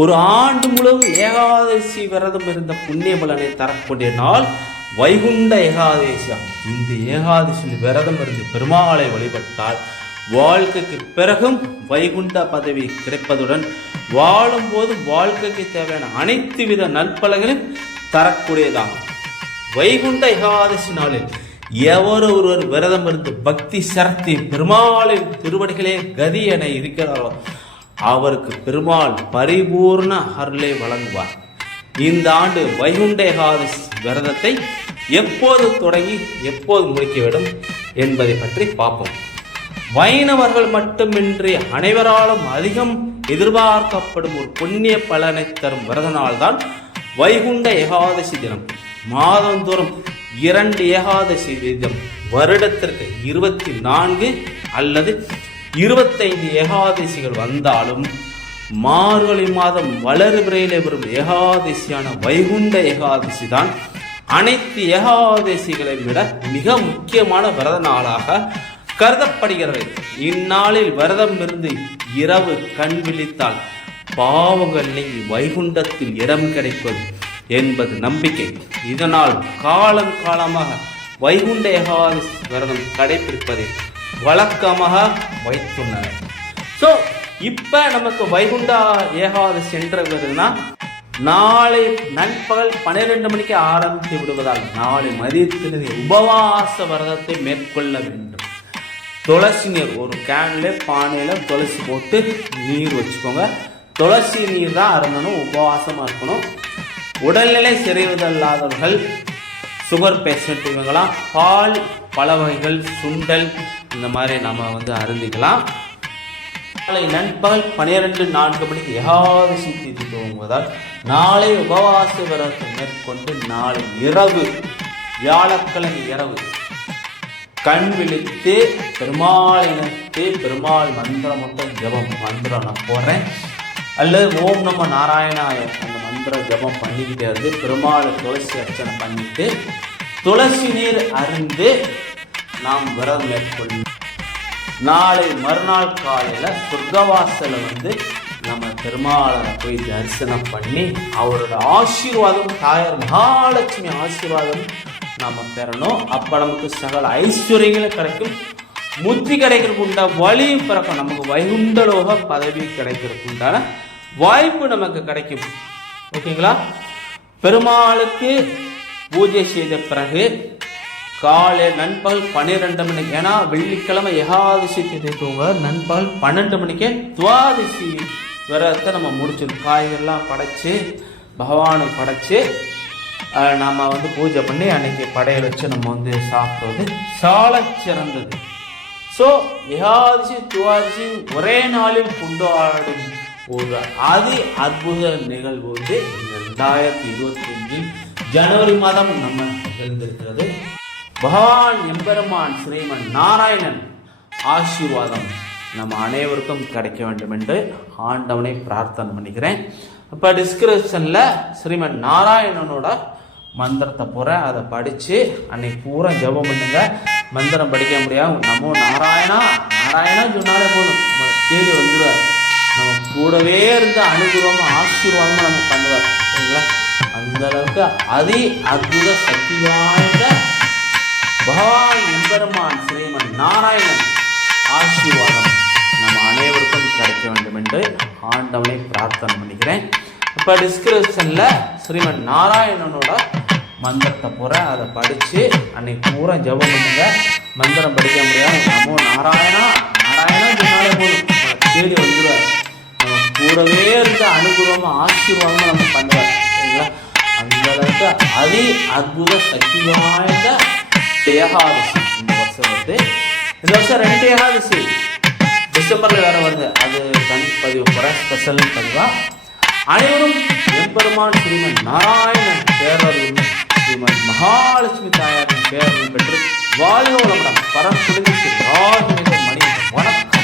ஒரு ஆண்டு முழுவதும் ஏகாதசி விரதம் இருந்த புண்ணிய பலனை தரக்கூடிய நாள் வைகுண்ட ஏகாதசியாகும் இந்த ஏகாதசியில் விரதம் இருந்து பெருமாளை வழிபட்டால் வாழ்க்கைக்கு பிறகும் வைகுண்ட பதவி கிடைப்பதுடன் வாழும்போது வாழ்க்கைக்கு தேவையான அனைத்து வித நற்பலங்களும் தரக்கூடியதாகும். வைகுண்ட ஏகாதசி நாளில் எவர் ஒருவர் விரதம் இருந்து பக்தி சரத்தி பெருமாளின் திருவடிகளே கதி என இருக்கிறாரோ அவருக்கு பெருமாள் பரிபூர்ண அருளை வழங்குவார். இந்த ஆண்டு வைகுண்ட ஏகாதசி விரதத்தை எப்போது தொடங்கி எப்போது முடிக்கிவிடும் என்பதை பற்றி பார்ப்போம். வைணவர்கள் மட்டுமின்றி அனைவராலும் அதிகம் எதிர்பார்க்கப்படும் ஒரு புண்ணிய பலனை தரும் விரத நாள்தான் வைகுண்ட ஏகாதசி தினம். மாதந்தோறும் இரண்டு ஏகாதசி தினம் வருடத்திற்கு இருபத்தி நான்கு அல்லது இருபத்தைந்து ஏகாதசிகள் வந்தாலும் மார்கழி மாதம் வளர்பிறையிலே வரும் ஏகாதசியான வைகுண்ட ஏகாதசி தான் அனைத்து ஏகாதசிகளை விட மிக முக்கியமான விரத நாளாக கருதப்படுகிறது. இந்நாளில் விரதம் இருந்து இரவு கண் விழித்தால் பாவங்கள் நீங்கி வைகுண்டத்தில் இடம் கிடைப்பது என்பது நம்பிக்கை. இதனால் காலம் காலமாக வைகுண்ட ஏகாதசி விரதம் கடைபிடிப்பதை வழக்கமாக வைத்துள்ளனர் ஸோ இப்போ நமக்கு வைகுண்டா ஏகாதசி என்ற வருதுன்னா நாளை நண்பகல் பன்னிரெண்டு மணிக்கு ஆரம்பித்து விடுவதால் நாளை மதியத்திலிருந்து உபவாச விரதத்தை மேற்கொள்ள வேண்டும். துளசி நீர் ஒரு கேன்ல பானையில் துளசி போட்டு நீர் வச்சுக்கோங்க. துளசி நீர் தான் அருந்தணும் உபவாசமாக இருக்கணும். உடல்நிலை சிறைவதல்லாதவர்கள் சுகர் பேஷண்ட் இவங்கெல்லாம் பால் பல வகைகள் சுண்டல் இந்த மாதிரி நம்ம வந்து அருந்திக்கலாம் நாளை நண்பகல் பனிரெண்டு நான்கு மணிக்கு ஏகாதசி திதி துவங்குவதால் நாளை உபவாச விரதத்தை மேற்கொண்டு நாளை இரவு வியாழக்கிழமை இரவு கண் விழித்து பெருமாள் இனத்து பெருமாள் மந்திரம் மட்டும் ஜபம் மந்திரம் நான் போடுறேன். அல்லது ஓம் நம்ம நாராயணாய அந்த மந்திர ஜபம் பண்ணிக்கிட்டே இருந்து பெருமாள் துளசி அர்ச்சனை பண்ணிட்டு துளசி நீர் அருந்து நாம் விரதம் மேற்கொள்ளணும் நாளை மறுநாள் காலையில் சொர்க்கவாசல வந்து நம்ம பெருமாளை போய் தரிசனம் பண்ணி அவரோட ஆசீர்வாதம் தாயார் மகாலட்சுமி ஆசீர்வாதம் நம்ம பெறணும். அப்போ நமக்கு சகல ஐஸ்வர்யங்களும் கிடைக்கும். முத்தி கிடைக்கிறதுக்கு உண்டான வழியும் பிறக்கும். நமக்கு வைகுண்டலோக பதவி கிடைக்கிறதுக்கு உண்டான வாய்ப்பு நமக்கு கிடைக்கும். ஓகேங்களா? பெருமாளுக்கு பூஜை செய்த பிறகு காலை நண்பகல் பன்னிரெண்டு மணிக்கு ஏன்னா வெள்ளிக்கிழமை ஏகாதசி திதி தூங்க நண்பகல் பன்னெண்டு மணிக்கே துவாதசி விரதத்தை நம்ம முடிச்சிடும் காய்கறிலாம் படைச்சு பகவானுக்கு படைச்சு நாம் வந்து பூஜை பண்ணி அன்னைக்கு படையல் வச்சு நம்ம வந்து சாப்பிட்றது சால சிறந்தது. ஸோ ஏகாதசி துவாதசி ஒரே நாளில் கொண்டாடும் ஒரு அதி அற்புத நிகழ்வு வந்து இந்த ரெண்டாயிரத்தி இருபத்தி அஞ்சில் ஜனவரி மாதம் நம்ம நிகழ்ந்திருக்கிறது பகவான் எம்பெருமான் ஸ்ரீமன் நாராயணன் ஆசீர்வாதம் நம்ம அனைவருக்கும் கிடைக்க வேண்டும் என்று ஆண்டவனை பிரார்த்தனை பண்ணிக்கிறேன். இப்போ டிஸ்கிரிப்ஷனில் ஸ்ரீமன் நாராயணனோட மந்திரத்தை போகிறேன் அதை படித்து அன்னைக்கு பூரா ஜெபம் பண்ணுங்க. மந்திரம் படிக்க முடியாது. நமோ நாராயணா நாராயணா சொன்னாலே போதும். நம்மளை தேடி வந்துடுவார் நம்ம கூடவே இருந்து அனுகூலமா ஆசீர்வாதமாக நம்ம பண்ணுவார். சரிங்களா? அந்த அளவுக்கு அதி அற்புத சக்தி வாய்ந்த ஆண்டவனை பிரார்த்தனை பண்ணிக்கிறேன். இப்போ டிஸ்கிரிப்ஷனில் ஸ்ரீமன் நாராயணனோட மந்திரத்தை போகிறேன் அதை படித்து அன்னைக்கு பூரா ஜபம் பண்ணுங்க. மந்திரம் படிக்க முடியாது. நமோ நாராயணா நாராயணா சொன்னாலே போதும். தேடி வந்துடுவார் நம்ம கூடவே இருந்து அனுகூலமாக ஆசீர்வாதமாக நம்ம பண்ணுவார் சரிங்களா? அந்த அளவுக்கு அதி அற்புத சக்தி வாய்ந்த ஏகாதசி இந்த வருஷம் வந்து இந்த வருஷம் ரெண்டு ஏகாதசி. டிசம்பரில் வேறு வருது. அது பதிவு போகிற ஸ்பெஷல் பதிவாக அனைவரும் எம்பெருமான் ஸ்ரீமன் நாராயணன் பேரருள் ஸ்ரீமன் மகாலட்சுமி தாயாரின் பேரருள் பெற்று வாழ்க வளமுடன் பரம் வணக்கம்.